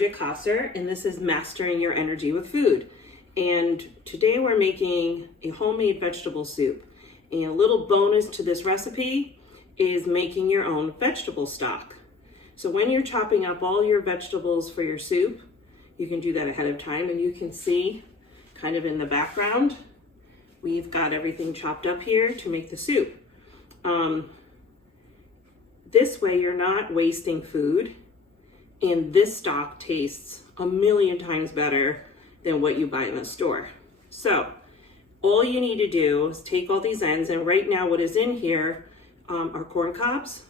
Bridgette Kossor, and this is Mastering Your Energy with Food. And today we're making a homemade vegetable soup. And a little bonus to this recipe is making your own vegetable stock. So when you're chopping up all your vegetables for your soup, you can do that ahead of time, and you can see kind of in the background, we've got everything chopped up here to make the soup. This way you're not wasting food, and this stock tastes a million times better than what you buy in the store. So all you need to do is take all these ends, and right now what is in here are corn cobs,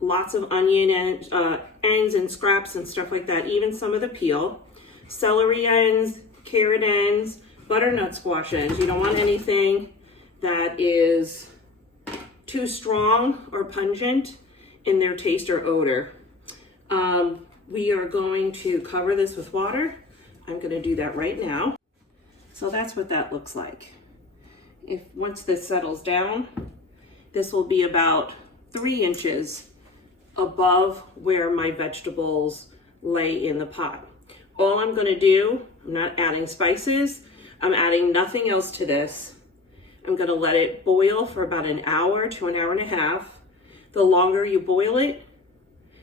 lots of onion and ends and scraps and stuff like that, even some of the peel, celery ends, carrot ends, butternut squash ends. You don't want anything that is too strong or pungent in their taste or odor. We are going to cover this with water. I'm going to do that right now. So that's what that looks like. Once this settles down, this will be about 3 inches above where my vegetables lay in the pot. All I'm going to do, I'm not adding spices, I'm adding nothing else to this. I'm going to let it boil for about an hour to an hour and a half. The longer you boil it,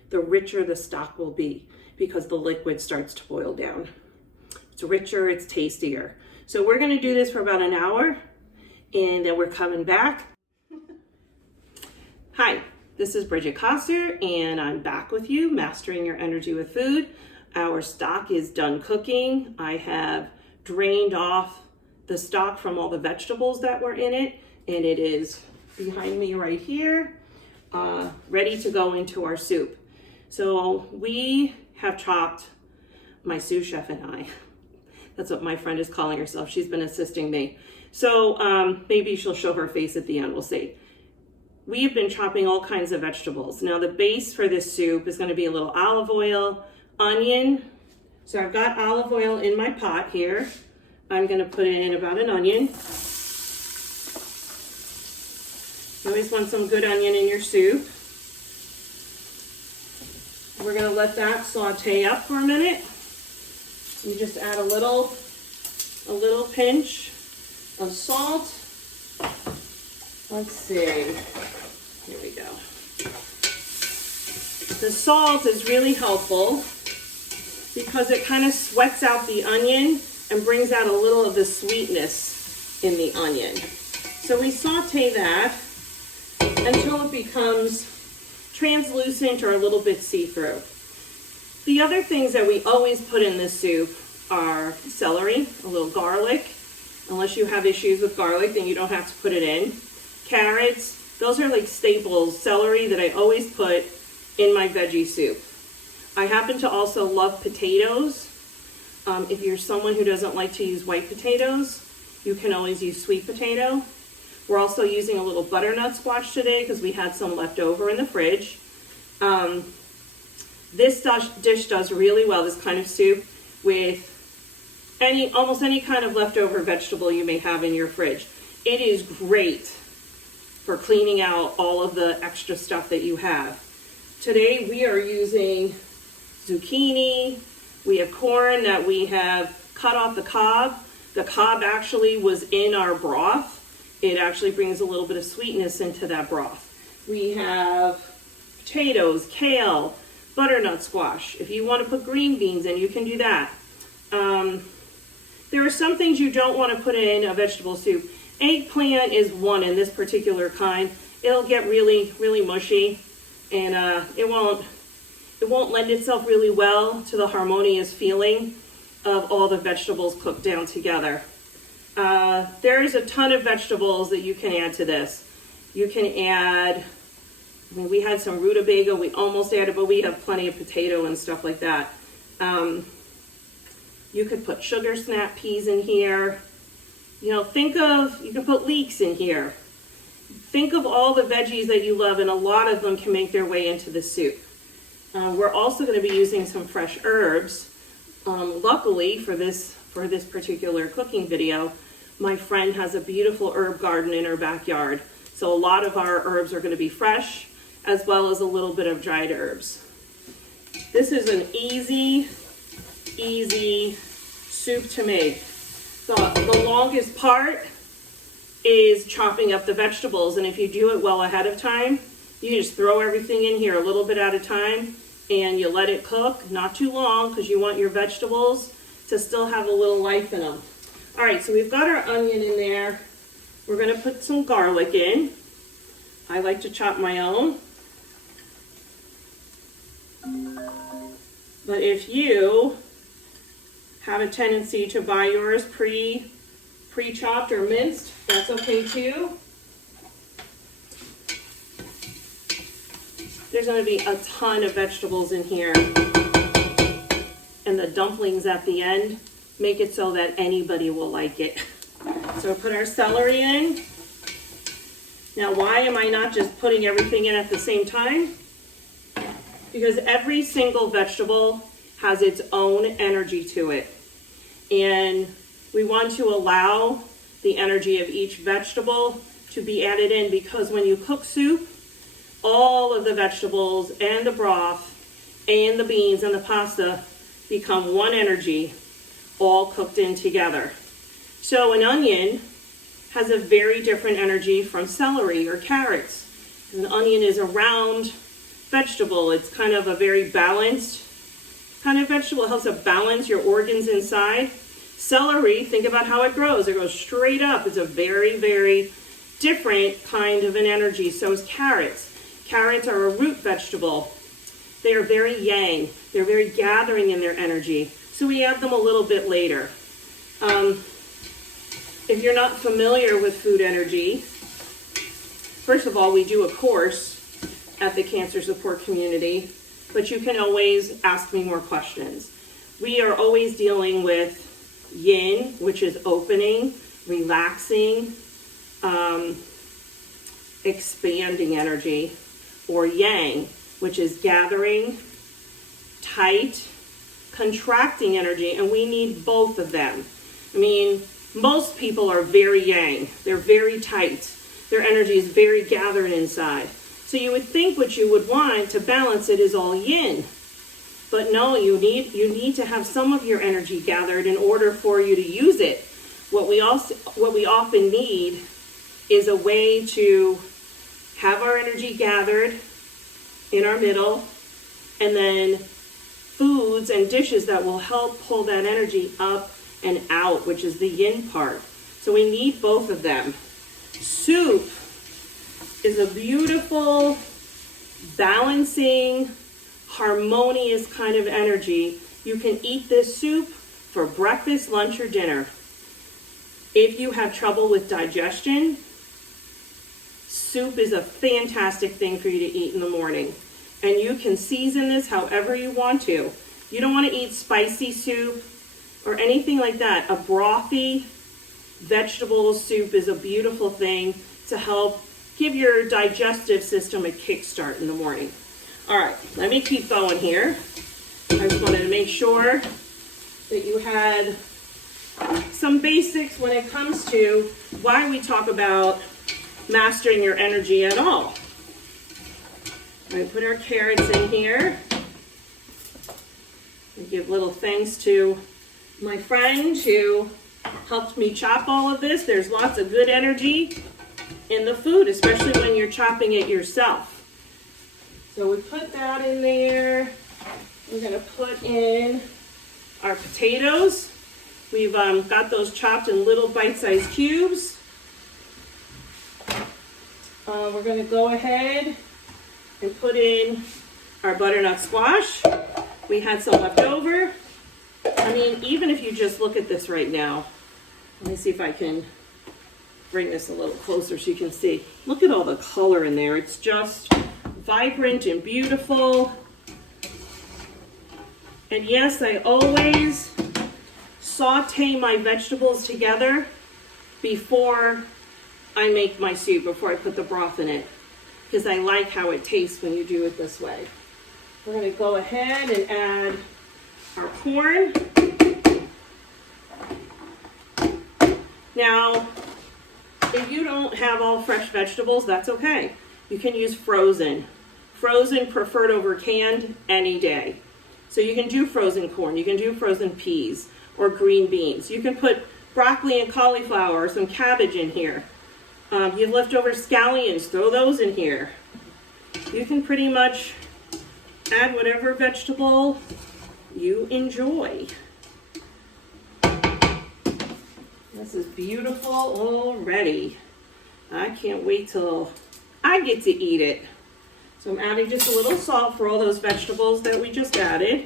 the richer the stock will be because the liquid starts to boil down. It's richer, it's tastier. So we're going to do this for about an hour, and then we're coming back. Hi, this is Bridgette Kossor, and I'm back with you, Mastering Your Energy with Food. Our stock is done cooking. I have drained off the stock from all the vegetables that were in it, and it is behind me right here, ready to go into our soup. So we have chopped, my sous chef and I, that's what my friend is calling herself. She's been assisting me. So maybe she'll show her face at the end, we'll see. We have been chopping all kinds of vegetables. Now the base for this soup is gonna be a little olive oil, onion. So I've got olive oil in my pot here. I'm gonna put in about an onion. You always want some good onion in your soup. We're gonna let that saute up for a minute. You just add a little pinch of salt. Let's see, here we go. The salt is really helpful because it kind of sweats out the onion and brings out a little of the sweetness in the onion. So we saute that until it becomes translucent or a little bit see-through. The other things that we always put in this soup are celery, a little garlic. Unless you have issues with garlic, then you don't have to put it in. Carrots, those are like staples. Celery that I always put in my veggie soup. I happen to also love potatoes. If you're someone who doesn't like to use white potatoes, you can always use sweet potato. We're also using a little butternut squash today because we had some left over in the fridge. This dish does really well, this kind of soup, with almost any kind of leftover vegetable you may have in your fridge. It is great for cleaning out all of the extra stuff that you have. Today we are using zucchini. We have corn that we have cut off the cob. The cob actually was in our broth. It actually brings a little bit of sweetness into that broth. We have potatoes, kale, butternut squash. If you want to put green beans in, you can do that. There are some things you don't want to put in a vegetable soup. Eggplant is one in this particular kind. It'll get really, really mushy, and it won't lend itself really well to the harmonious feeling of all the vegetables cooked down together. There's a ton of vegetables that you can add to this. You can add, we had some rutabaga we almost added, but we have plenty of potato and stuff like that. You could put sugar snap peas in here. You know, you can put leeks in here. Think of all the veggies that you love, and a lot of them can make their way into the soup. We're also going to be using some fresh herbs. Luckily for this particular cooking video, my friend has a beautiful herb garden in her backyard. So a lot of our herbs are going to be fresh, as well as a little bit of dried herbs. This is an easy soup to make. The longest part is chopping up the vegetables, and if you do it well ahead of time, you just throw everything in here a little bit at a time and you let it cook, not too long, because you want your vegetables to still have a little life in them. All right, so we've got our onion in there. We're gonna put some garlic in. I like to chop my own. But if you have a tendency to buy yours pre-chopped or minced, that's okay too. There's going to be a ton of vegetables in here, and the dumplings at the end make it so that anybody will like it. So we'll put our celery in. Now, why am I not just putting everything in at the same time? Because every single vegetable has its own energy to it, and we want to allow the energy of each vegetable to be added in, because when you cook soup, all of the vegetables and the broth and the beans and the pasta become one energy, all cooked in together. So an onion has a very different energy from celery or carrots. An onion is a round vegetable. It's kind of a very balanced kind of vegetable. It helps to balance your organs inside. Celery, think about how it grows. It goes straight up. It's a very, very different kind of an energy. So is carrots. Carrots are a root vegetable. They are very yang. They're very gathering in their energy. So we add them a little bit later. If you're not familiar with food energy, first of all, we do a course at the Cancer Support Community, but you can always ask me more questions. We are always dealing with yin, which is opening, relaxing, expanding energy, or yang, which is gathering, tight, contracting energy, and we need both of them. I mean, most people are very yang. They're very tight. Their energy is very gathered inside. So you would think what you would want to balance it is all yin. But no, you need to have some of your energy gathered in order for you to use it. What we often need is a way to have our energy gathered in our middle, and then foods and dishes that will help pull that energy up and out, which is the yin part. So we need both of them. Soup is a beautiful, balancing, harmonious kind of energy. You can eat this soup for breakfast, lunch, or dinner. If you have trouble with digestion, soup is a fantastic thing for you to eat in the morning. And you can season this however you want to. You don't want to eat spicy soup or anything like that. A brothy vegetable soup is a beautiful thing to help give your digestive system a kickstart in the morning. All right, let me keep going here. I just wanted to make sure that you had some basics when it comes to why we talk about mastering your energy at all. I put our carrots in here. I give little thanks to my friend who helped me chop all of this. There's lots of good energy in the food, especially when you're chopping it yourself. So we put that in there. We're going to put in our potatoes. We've got those chopped in little bite-sized cubes. We're going to go ahead and put in our butternut squash. We had some left over. I mean, even if you just look at this right now, let me see if I can bring this a little closer so you can see. Look at all the color in there. It's just vibrant and beautiful. And yes, I always saute my vegetables together before I make my soup, before I put the broth in it, because I like how it tastes when you do it this way. We're going to go ahead and add our corn. Now, if you don't have all fresh vegetables, that's okay. You can use frozen Frozen preferred over canned any day. So you can do frozen corn, you can do frozen peas or green beans. You can put broccoli and cauliflower or some cabbage in here. You have leftover scallions, throw those in here. You can pretty much add whatever vegetable you enjoy. This is beautiful already. I can't wait till I get to eat it. So I'm adding just a little salt for all those vegetables that we just added.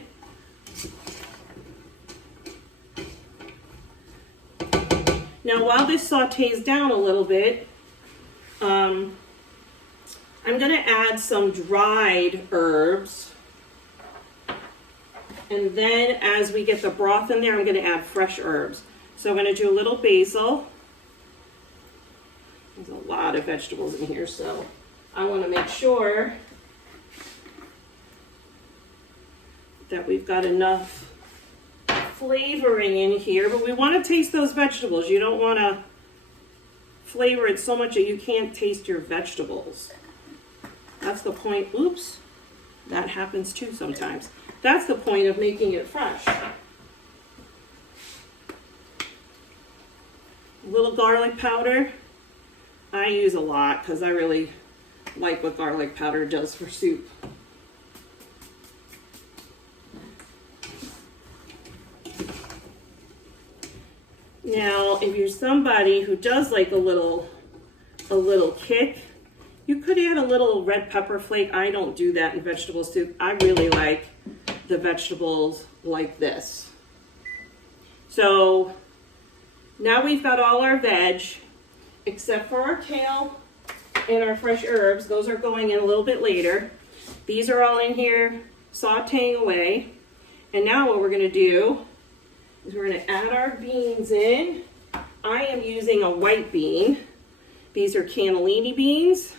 Now while this sautés down a little bit, I'm gonna add some dried herbs. And then as we get the broth in there, I'm gonna add fresh herbs. So I'm gonna do a little basil. There's a lot of vegetables in here, so I wanna make sure that we've got enough flavoring in here, but we wanna taste those vegetables. You don't wanna flavor it so much that you can't taste your vegetables. That's the point. Oops, that happens too sometimes. That's the point of making it fresh. A little garlic powder. I use a lot because I really like what garlic powder does for soup. Now, if you're somebody who does like a little kick, you could add a little red pepper flake. I don't do that in vegetable soup. I really like the vegetables like this. So now we've got all our veg, except for our kale and our fresh herbs. Those are going in a little bit later. These are all in here sauteing away. And now what we're gonna do is we're gonna add our beans in. I am using a white bean. These are cannellini beans.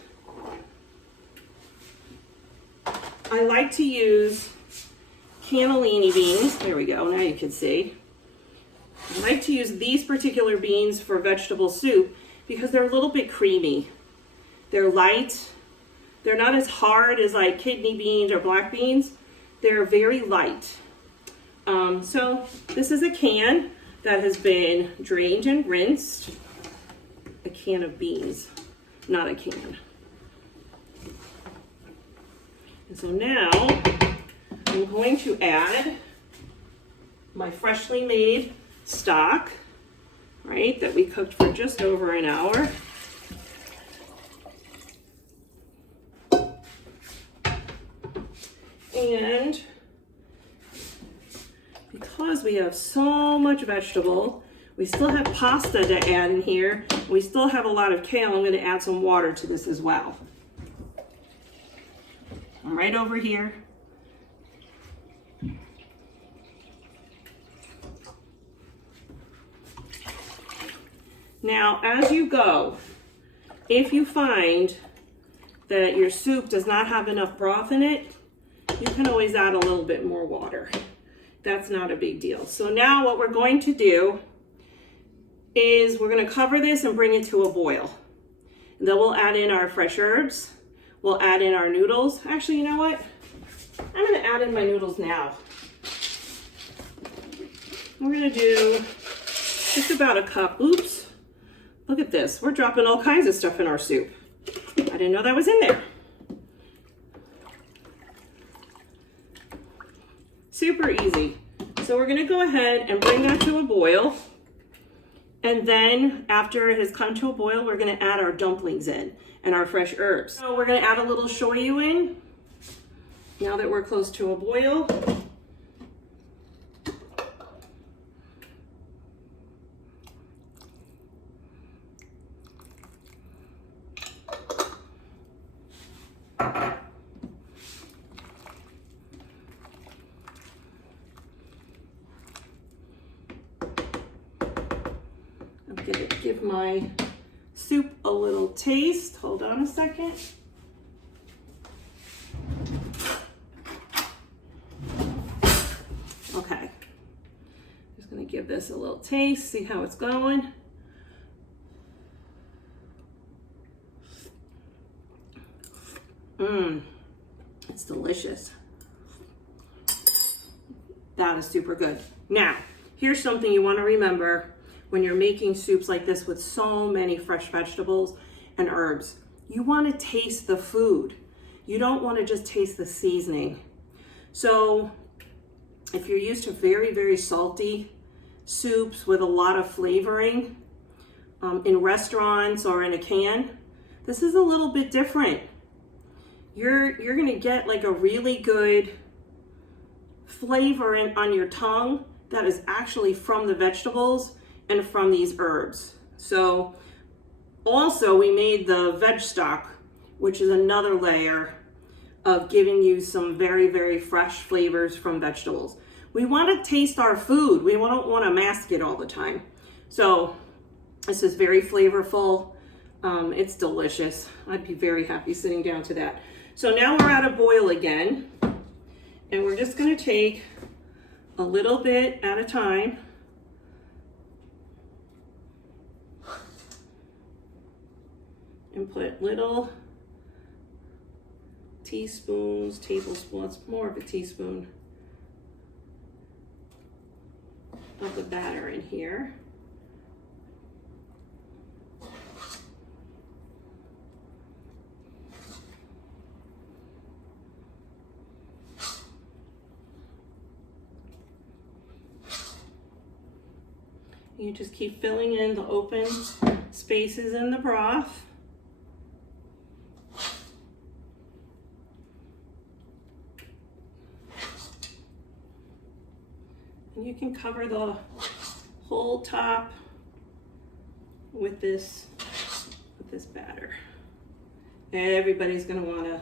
I like to use cannellini beans. There we go, now you can see. I like to use these particular beans for vegetable soup because they're a little bit creamy. They're light. They're not as hard as like kidney beans or black beans. They're very light. So this is a can that has been drained and rinsed. A can of beans, not a can. And so now I'm going to add my freshly made stock, right, that we cooked for just over an hour. And because we have so much vegetable, we still have pasta to add in here. We still have a lot of kale. I'm going to add some water to this as well. I'm right over here. Now, as you go, if you find that your soup does not have enough broth in it, you can always add a little bit more water. That's not a big deal. So now what we're going to do is we're going to cover this and bring it to a boil. And then we'll add in our fresh herbs. We'll add in our noodles. Actually, you know what? I'm going to add in my noodles now. We're going to do just about a cup. Oops. Look at this. We're dropping all kinds of stuff in our soup. I didn't know that was in there. Super easy. So we're going to go ahead and bring that to a boil. And then after it has come to a boil, we're going to add our dumplings in and our fresh herbs. So we're going to add a little shoyu in now that we're close to a boil. Give my soup a little taste. Hold on a second. Okay. Just gonna give this a little taste, see how it's going. It's delicious. That is super good. Now, here's something you want to remember when you're making soups like this with so many fresh vegetables and herbs. You want to taste the food. You don't want to just taste the seasoning. So if you're used to very, very salty soups with a lot of flavoring in restaurants or in a can, this is a little bit different. You're going to get like a really good flavor on your tongue that is actually from the vegetables and from these herbs. So also we made the veg stock, which is another layer of giving you some very, very fresh flavors from vegetables. We want to taste our food. We don't want to mask it all the time. So this is very flavorful. It's delicious. I'd be very happy sitting down to that. So now we're at a boil again, and we're just going to take a little bit at a time. And put little teaspoons, tablespoons, more of a teaspoon of the batter in here. You just keep filling in the open spaces in the broth. And you can cover the whole top with this batter. Everybody's gonna wanna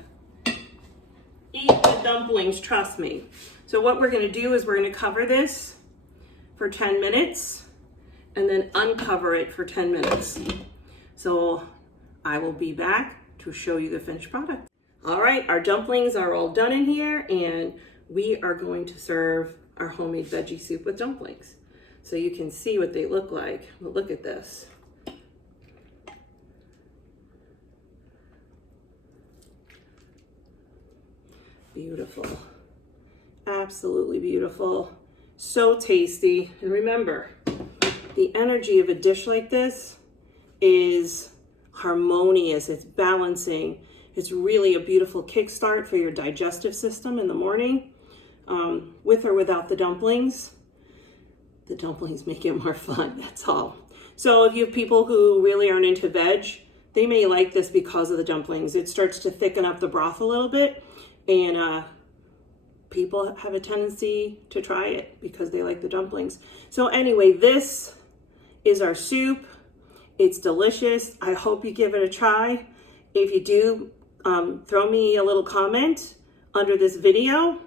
eat the dumplings, trust me. So what we're gonna do is we're gonna cover this for 10 minutes and then uncover it for 10 minutes. So I will be back to show you the finished product. All right, our dumplings are all done in here, and we are going to serve our homemade veggie soup with dumplings. So you can see what they look like. Well, look at this. Beautiful, absolutely beautiful. So tasty. And remember, the energy of a dish like this is harmonious, it's balancing. It's really a beautiful kickstart for your digestive system in the morning. With or without the dumplings make it more fun, that's all. So if you have people who really aren't into veg, they may like this because of the dumplings. It starts to thicken up the broth a little bit, and people have a tendency to try it because they like the dumplings. So anyway, this is our soup. It's delicious. I hope you give it a try. If you do, throw me a little comment under this video,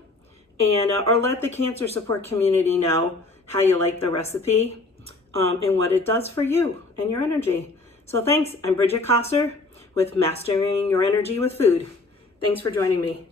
and or let the cancer support community know how you like the recipe and what it does for you and your energy. So thanks. I'm Bridgette Kossor with Mastering Your Energy with Food. Thanks for joining me.